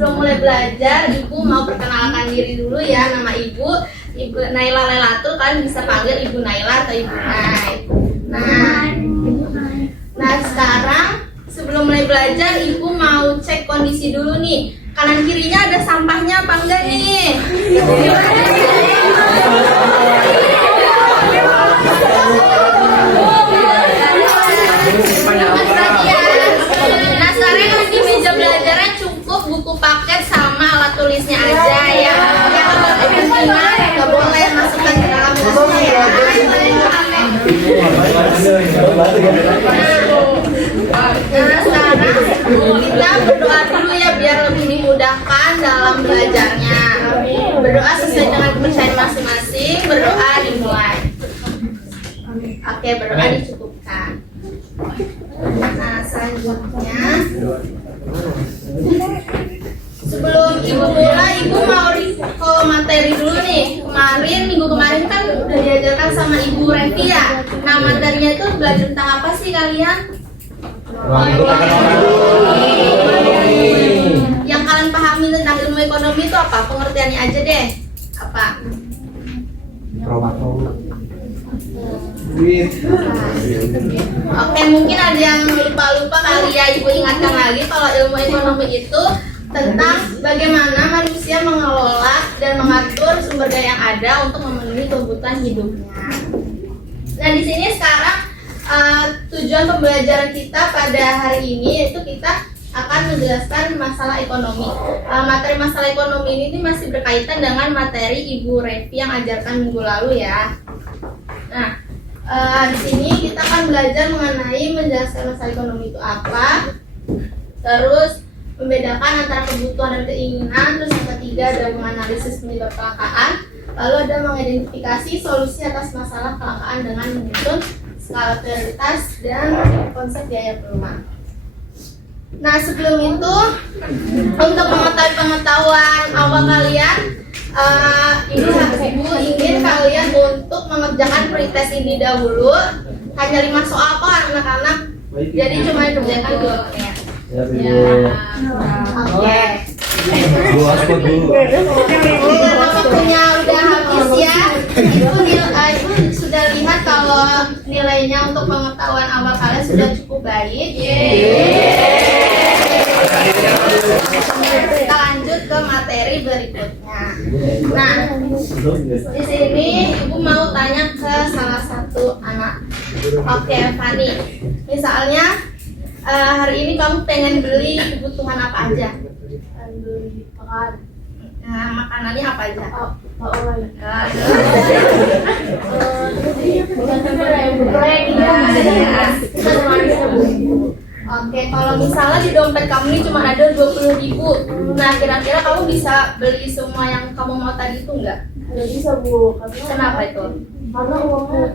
sebelum mulai belajar, Ibu mau perkenalkan diri dulu ya. Nama Ibu Naila Lailatul, kalian bisa panggil Ibu Naila atau Ibu Nay. Nah sekarang sebelum mulai belajar, Ibu mau cek kondisi dulu nih. Kanan kirinya ada sampahnya apa enggak nih? Nah sekarang di meja belajarnya cukup buku paket sama alat tulisnya aja ya. Yang nggak boleh masukkan ke dalam tasnya ya. Nah sekarang kita berdoa dulu ya biar lebih dimudahkan dalam belajarnya. Berdoa sesuai dengan kepercayaan masing-masing. Berdoa dimulai. Oke, berdoa dicukupkan. Nah selanjutnya, sebelum Ibu mulai, Ibu mau recall materi dulu nih. Minggu kemarin kan udah diajarkan sama Ibu Revi ya. Nah materinya itu belajar tentang apa sih kalian? Yang kalian pahami tentang ilmu ekonomi itu apa? Pengertiannya aja deh. Apa? Oke, mungkin ada yang lupa kali ya. Ibu ingatkan lagi kalau ilmu ekonomi itu tentang bagaimana manusia mengelola dan mengatur sumber daya yang ada untuk memenuhi kebutuhan hidupnya. Nah, di sini sekarang tujuan pembelajaran kita pada hari ini yaitu kita akan menjelaskan masalah ekonomi. Materi masalah ekonomi ini masih berkaitan dengan materi Ibu Revi yang ajarkan minggu lalu ya. Nah, di sini kita akan belajar mengenai menjelaskan masalah ekonomi itu apa, terus membedakan antara kebutuhan dan keinginan, terus yang ketiga ada menganalisis penyebab kelangkaan, lalu ada mengidentifikasi solusi atas masalah kelangkaan dengan menyusun skala prioritas dan konsep biaya peluang. Nah sebelum itu, untuk mengetahui pengetahuan awal kalian, Ibu ingin kalian untuk mengerjakan pretest ini dahulu. Hanya 5 soal kok anak-anak, jadi cuma dikerjakan 2 menit. Oke. Waktunya udah habis ya. Ibu sudah lihat kalau nilainya untuk pengetahuan awal kalian sudah cukup baik. Kita lanjut ke materi berikutnya. Nah, di sini Ibu mau tanya ke salah satu anak. Oke, Fani. Misalnya hari ini kamu pengen beli kebutuhan apa aja? Beli makan. Nah, makanannya apa aja? Oke, kalau misalnya di dompet kamu ini cuma ada 20.000, nah kira-kira kamu bisa beli semua yang kamu mau tadi itu enggak? Nggak bisa Bu, Kenapa itu? karena uangnya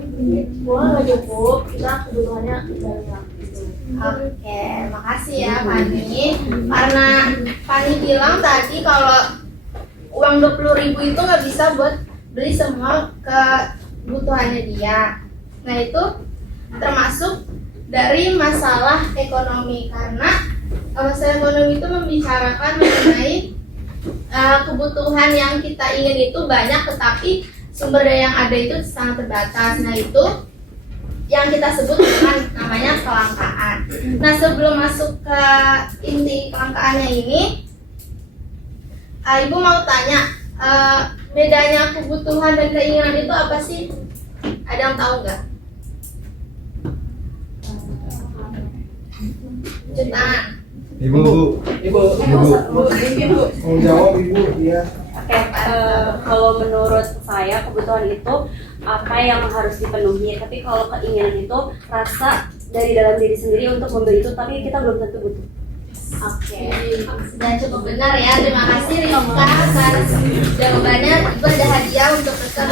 nggak cukup, kita kebutuhannya banyak. Oke, makasih ya Fani. Karena Fani bilang tadi kalau uang 20.000 itu nggak bisa buat beli semua kebutuhannya dia. Nah itu termasuk dari masalah ekonomi, karena masalah ekonomi itu membicarakan mengenai kebutuhan yang kita ingin itu banyak, tetapi sumber daya yang ada itu sangat terbatas. Nah itu yang kita sebut dengan namanya kelangkaan. Nah sebelum masuk ke inti kelangkaannya ini, Ibu mau tanya, bedanya kebutuhan dan keinginan itu apa sih? Ada yang tahu nggak? Jutaan. Ibu. Mau jawab Ibu, ya. Oke, kalau menurut saya kebutuhan itu apa yang harus dipenuhi, tapi kalau keinginan itu rasa dari dalam diri sendiri untuk membeli itu, tapi kita belum tentu butuh. Oke, sudah cukup benar ya. Terima kasih Rika atas jawabannya. Ibu ada hadiah untuk Rika.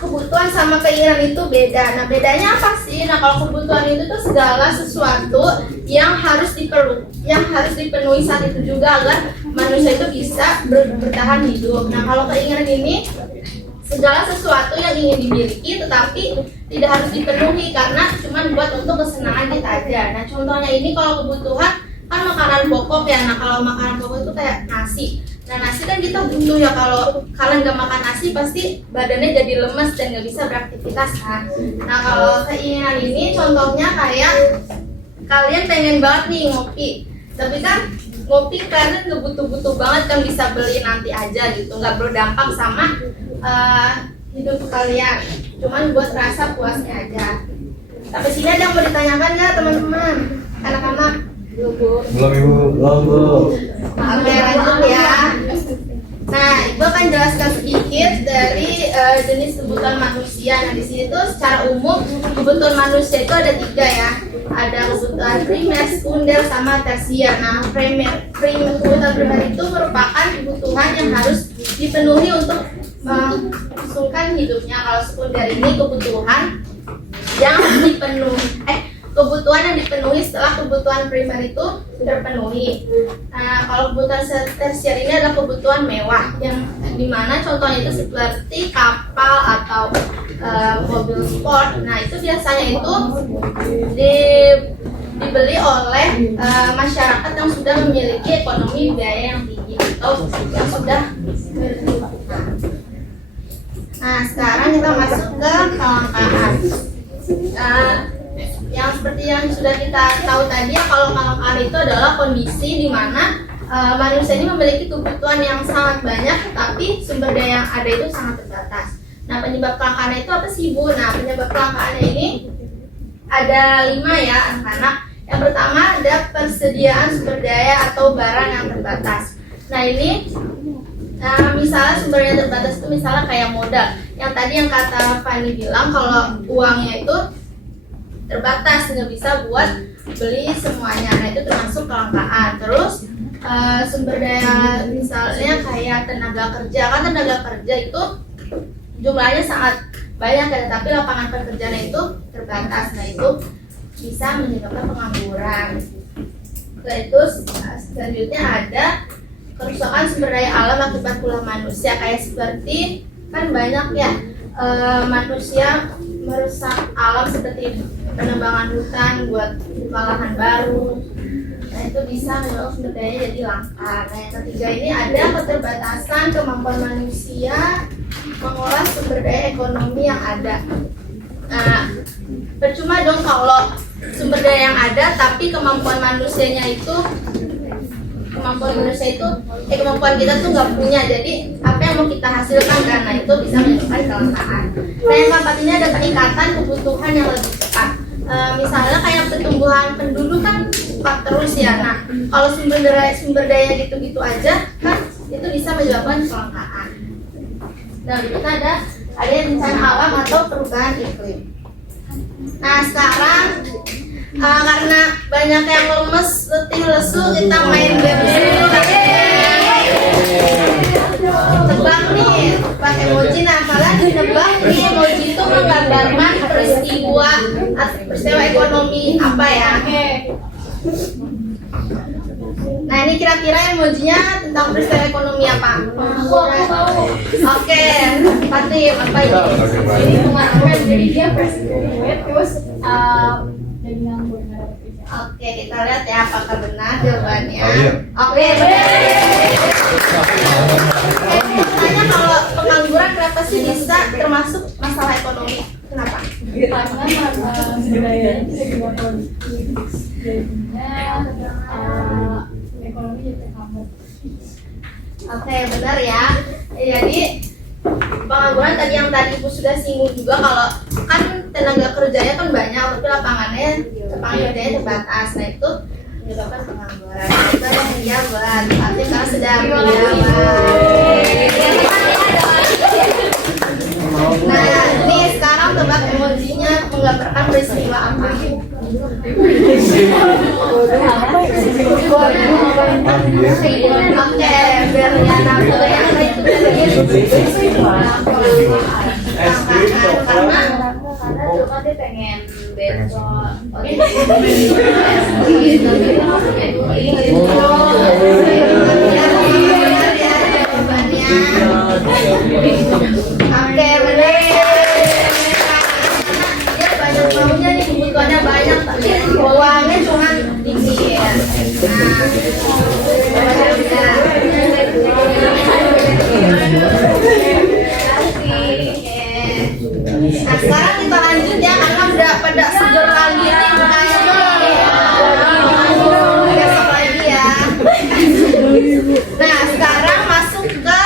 Kebutuhan sama keinginan itu beda. Nah bedanya apa sih? Nah kalau kebutuhan itu tuh segala sesuatu yang harus dipenuhi saat itu juga agar manusia itu bisa bertahan hidup. Nah, kalau keinginan ini segala sesuatu yang ingin dimiliki tetapi tidak harus dipenuhi karena cuma buat untuk kesenangan kita aja. Nah, contohnya ini kalau kebutuhan kan makanan pokok ya. Nah, kalau makanan pokok itu kayak nasi. Nah, nasi kan kita butuh ya. Kalau kalian gak makan nasi pasti badannya jadi lemes dan gak bisa beraktivitas kan. Nah, kalau keinginan ini contohnya kayak kalian pengen banget nih ngopi, tapi kan ngopi kalian gak butuh-butuh banget kan, bisa beli nanti aja gitu, nggak berdampak sama hidup kalian, cuman buat rasa puasnya aja. Tapi sini ada yang mau ditanyakan nggak teman-teman, anak-anak? Belum ibu. Belum bu. Oke, lanjut ya. Nah, Ibu akan jelaskan sedikit dari jenis kebutuhan manusia. Nah, di sini tuh secara umum kebutuhan manusia itu ada 3 ya. Ada kebutuhan primer, sekunder, sama tersier. Nah, kebutuhan primer itu merupakan kebutuhan yang harus dipenuhi untuk melangsungkan hidupnya. Kalau sekunder ini kebutuhan yang kebutuhan yang dipenuhi setelah kebutuhan primer itu terpenuhi. Nah, kalau kebutuhan tersier ini adalah kebutuhan mewah yang dimana contohnya itu seperti kapal atau mobil sport. Nah, itu biasanya itu dibeli oleh masyarakat yang sudah memiliki ekonomi biaya yang tinggi atau yang sudah berkecukupan. Nah, sekarang kita masuk ke kelangkaan. Yang seperti yang sudah kita tahu tadi ya, kalau kelangkaan itu adalah kondisi di mana manusia ini memiliki kebutuhan yang sangat banyak tapi sumber daya yang ada itu sangat terbatas. Nah, penyebab kelangkaan itu apa sih Bu? Nah, penyebab kelangkaan ini ada 5 ya anak-anak. Yang pertama ada persediaan sumber daya atau barang yang terbatas. Nah, ini misalnya sumbernya terbatas itu misalnya kayak modal. Yang tadi yang kata Fani bilang kalau uangnya itu terbatas, nggak bisa buat beli semuanya. Nah, itu termasuk kelangkaan. Terus sumber daya misalnya kayak tenaga kerja. Kan tenaga kerja itu jumlahnya sangat banyak ya, tapi lapangan pekerjaan itu terbatas. Nah, itu bisa menyebabkan pengangguran. Terus selanjutnya ada kerusakan sumber daya alam akibat ulah manusia, kayak seperti kan banyak ya manusia merusak alam seperti penebangan hutan buat buka lahan baru. Nah, itu bisa menyebabkan sumber daya jadi langka. Nah, yang ketiga ini ada keterbatasan kemampuan manusia mengolah sumber daya ekonomi yang ada. Nah, percuma dong kalau sumber daya yang ada tapi kemampuan manusia itu kemampuan kita tuh nggak punya. Jadi apa yang mau kita hasilkan karena itu bisa menyebabkan kelangkaan. Nah, yang keempat ini ada peningkatan kebutuhan yang lebih cepat. Misalnya kayak pertumbuhan penduduk kan cepat terus ya. Nah, kalau sumber daya gitu-gitu aja kan itu bisa menyebabkan kelangkaan. Nah, kita ada yang bencana alam atau perubahan iklim. Nah, sekarang karena banyak yang lemes, letih, lesu, kita main game dulu. Tebak nih, pakai emoji. Nah, kalian tebak nih, emoji itu menggambarkan peristiwa ekonomi apa ya? Nah, ini kira-kira emojinya tentang peristiwa ekonomi apa? Oke, Fatih, apa ini? Jadi dia presiden terus jadi nganggur. Oke, kita lihat ya apakah benar jawabannya. Oh, iya. Oke, benar. Tanya kalau pengangguran kenapa sih bisa termasuk masalah ekonomi? Kenapa? Karena budayanya bisa dibuat jadinya ekonomi jadi terhambat. Oke, benar ya. Jadi pengangguran tadi yang tadi Ibu sudah singgung juga, kalau kan tenaga kerjanya kan banyak tapi lapangan kerjanya terbatas. Nah, itu menyebabkan pengangguran. Itu ada hadiah buat Fatih karena sudah Nah, ini sekarang tebak emojinya menggambarkan peristiwa apa? Oke, biar Yana dulu ya. Karena cuma dia pengen besok. Oke. Oke, benar. Dia banyak maunya nih, kebutuhannya banyak, tapi uangnya cuma dikit. Nah, sekarang kita lanjut ya, karena udah pada seger lagi nih mukanya nih. Besok lagi ya. Nah, sekarang masuk ke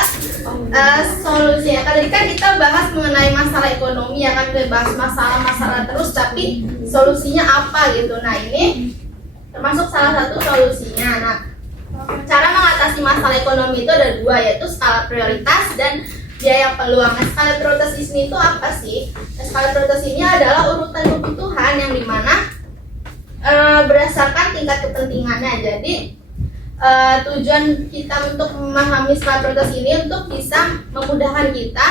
solusi ya. Tadi kan kita bahas mengenai masalah ekonomi ya kan, bahas masalah-masalah terus, tapi solusinya apa gitu. Nah, ini termasuk salah satu solusinya. Nah, cara mengatasi masalah ekonomi itu ada dua, yaitu skala prioritas dan biaya peluang. Nah, skala prioritas di sini itu apa sih? Nah, skala prioritas ini adalah urutan kebutuhan yang dimana berdasarkan tingkat kepentingannya. Jadi tujuan kita untuk memahami skala prioritas ini untuk bisa memudahkan kita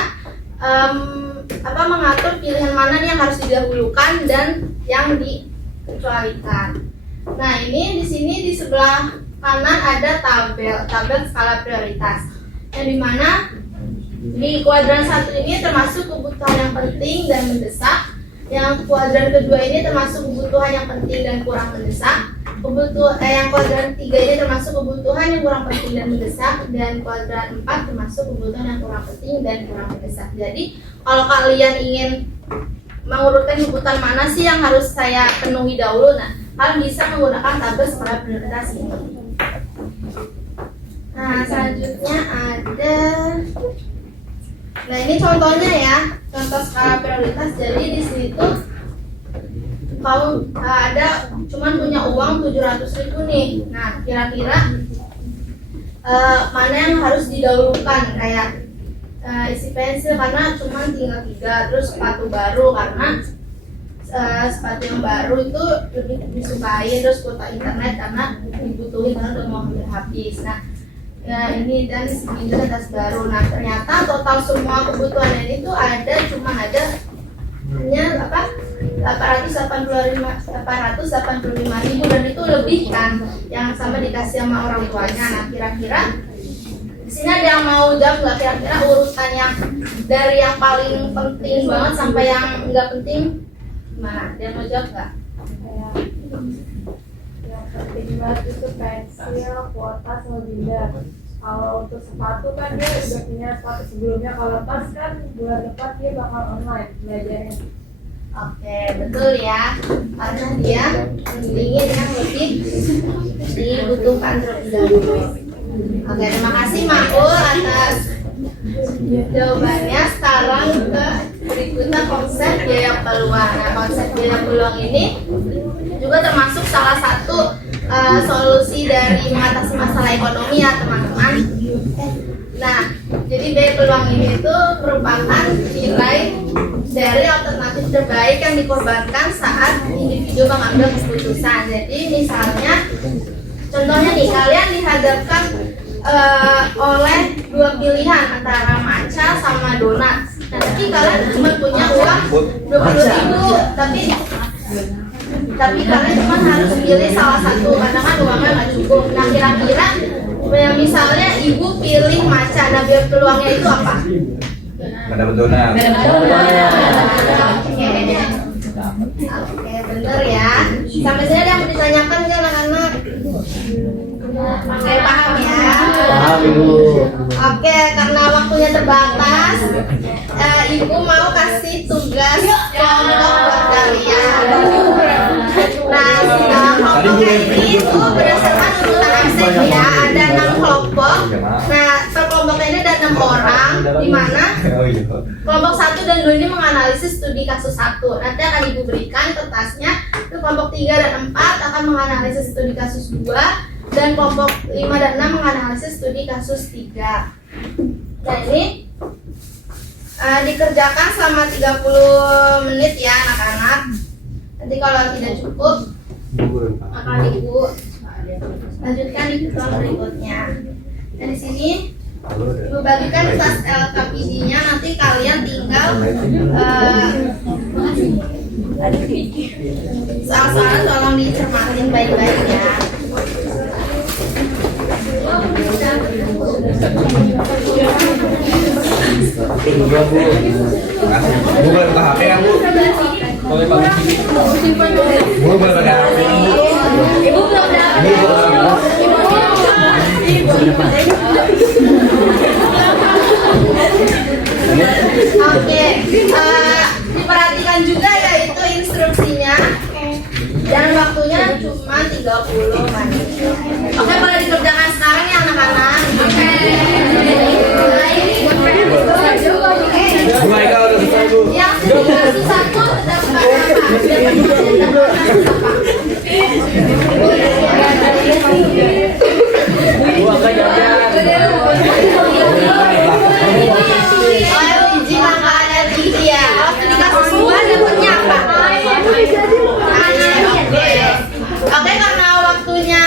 mengatur pilihan mana yang harus didahulukan dan yang dikecualikan. Nah, ini di sini di sebelah kanan ada tabel skala prioritas, yang dimana di kuadran 1 ini termasuk kebutuhan yang penting dan mendesak. Yang kuadran kedua ini termasuk kebutuhan yang penting dan kurang mendesak. Yang kuadran 3 ini termasuk kebutuhan yang kurang penting dan mendesak. Dan kuadran 4 termasuk kebutuhan yang kurang penting dan kurang mendesak. Jadi kalau kalian ingin mengurutkan kebutuhan mana sih yang harus saya penuhi dahulu, nah kalian bisa menggunakan tabel skala prioritas ini. Nah, selanjutnya ada. Nah, ini contohnya ya, contoh skala prioritas. Jadi di situ kalau ada cuman punya uang 700.000 nih. Nah, kira-kira mana yang harus didahulukan? Kayak isi pensil karena cuman tinggal 3, terus sepatu baru karena sepatu yang baru itu lebih disukai, terus kuota internet karena dibutuhin karena udah mau hampir habis. Nah, ya ini dan segini tas baru. Nah, ternyata total semua kebutuhan ini tuh hanya 885.000 dan itu lebih kan yang sama dikasih sama orang tuanya. Nah, kira-kira di sini ada yang mau jawab nggak, kira-kira urutan yang dari yang paling penting banget sampai yang nggak penting gimana? Ada yang mau jawab nggak? Yang penting banget itu pensil, kuota, sama binder. Kalau untuk sepatu kan dia udah punya sepatu sebelumnya. Kalau tas kan bulan depan dia bakal online belajarnya. Oke, betul ya. Karena dia mentingin yang lebih dibutuhkan terlebih dahulu. Oke, terima kasih Maul atas jawabannya. Sekarang ke berikutnya konsep biaya peluang. Nah, konsep biaya peluang ini juga termasuk salah satu solusi dari mengatasi masalah ekonomi ya teman-teman. Nah, jadi biaya peluang ini itu merupakan nilai dari alternatif terbaik yang dikorbankan saat individu mengambil keputusan. Jadi misalnya, contohnya nih, kalian dihadapkan oleh dua pilihan antara matcha sama donat. Nah, tapi kalian cuma punya uang 20.000, tapi kalian cuma harus pilih salah satu karena kan uangnya nggak cukup. Nah, kira-kira misalnya ibu pilih matcha, nah biar peluangnya itu apa? Dapat donat. Oke, bener ya. Sampai sini ada yang mau ditanyakan nggak anak-anak? Oke, paham ya? Paham Ibu. Oke, karena waktunya terbatas, Ibu mau kasih tugas kelompok buat kalian. Nah, kelompoknya ini itu berdasarkan urutan absen ya, ada 6 kelompok. Nah, per kelompoknya ini ada 6 orang, di mana kelompok 1 dan 2 ini menganalisis studi kasus 1. Nanti akan Ibu berikan kertasnya. Itu kelompok 3 dan 4 akan menganalisis studi kasus 2. Dan kelompok 5 dan 6 menganalisis studi kasus 3. Nah, ini dikerjakan selama 30 menit ya anak-anak. Nanti kalau tidak cukup akan Ibu lanjutkan di video berikutnya. Dan di sini Ibu bagikan tas LKPD-nya, nanti kalian tinggal soal-soal tolong dicermatin baik-baik ya. Enggak, Bu. Bu boleh buka HP kan, Bu? Boleh pakai sini. Bu boleh pakai HP kan, Bu? Ibu belum dapat. Bu boleh pakai HP. Oke, diperhatikan juga ya itu instruksinya. Dan waktunya cuma 30 menit. Oke, boleh dikerjakan sekarang ya anak-anak. Oke. Bu Aika udah selesai, Bu. Yang dikasih satu dapat apa? Bu Aika jalan. Oh, uji kakak ada 3 ya. Waktu dikasih semua dapatnya apa? Oke, karena waktunya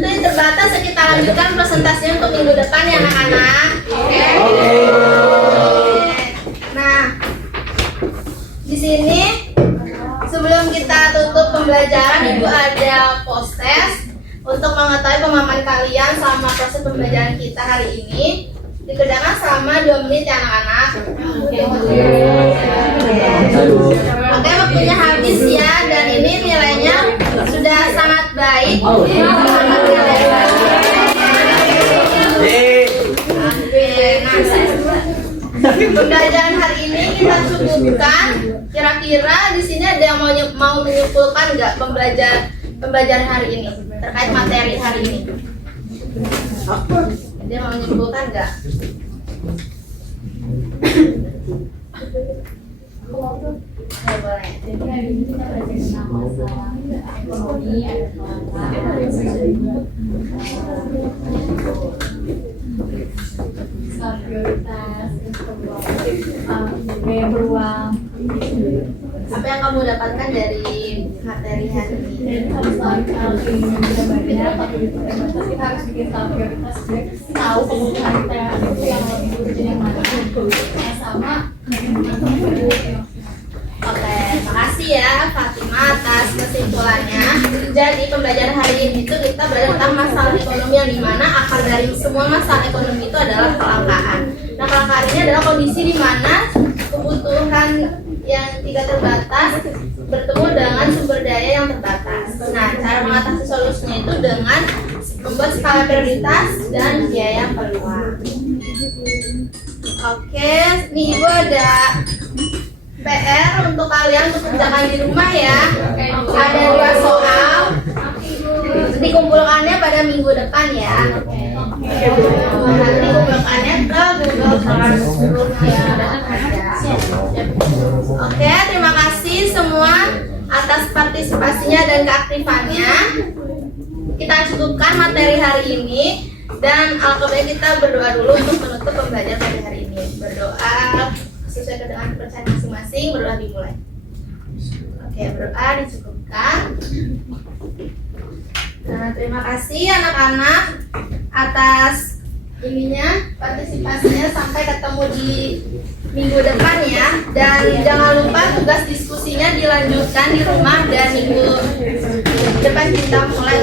itu terbatas, kita lanjutkan presentasinya untuk minggu depan ya anak-anak. Nah, di sini sebelum kita tutup pembelajaran, Ibu ada post-test untuk mengetahui pemahaman kalian selama proses pembelajaran kita hari ini. Dikerjakan selama 2 menit ya anak-anak. Oke, waktunya habis ya, dan ini nilainya sudah sangat baik. Nah, pembelajaran hari ini kita cukupkan. Kira-kira di sini ada yang mau menyimpulkan nggak pembelajaran hari ini terkait materi hari ini? Dia mau menyimpulkan nggak? Ya, boleh. Jadi hari ini kita belajar tentang masalah ekonomi, ada skala prioritas, terus gaya beruang. Apa yang kamu dapatkan dari materi hari ini? Jadi harus tahu kalau keinginan kita banyak, tapi prioritas kita harus bikin tahu prioritas, tahu kebutuhan kita itu yang lebih urgent yang mana. Yang sama Oke, makasih ya Fatima atas kesimpulannya. Jadi pembelajaran hari ini itu kita belajar tentang masalah ekonomi yang dimana akar dari semua masalah ekonomi itu adalah kelangkaan. Nah, kelangkaan ini adalah kondisi di mana kebutuhan yang tidak terbatas bertemu dengan sumber daya yang terbatas. Nah, cara mengatasi solusinya itu dengan membuat skala prioritas dan biaya peluang. Oke, nih Ibu ada PR untuk kalian untuk kerjakan di rumah ya. Ada 2 soal. Dikumpulkannya pada minggu depan ya. Nanti dikumpulkannya ke Google Classroom ya. Oke, terima kasih semua atas partisipasinya dan keaktifannya. Kita cukupkan materi hari ini dan alhamdulillah kita berdoa dulu untuk menutup pembelajaran pada hari ini. Berdoa sesuai dengan kepercayaan masing-masing, berdoa dimulai. Oke, berdoa dicukupkan. Nah, terima kasih anak-anak atas partisipasinya. Sampai ketemu di minggu depan ya. Dan jangan lupa tugas diskusinya dilanjutkan di rumah, dan minggu depan kita mulai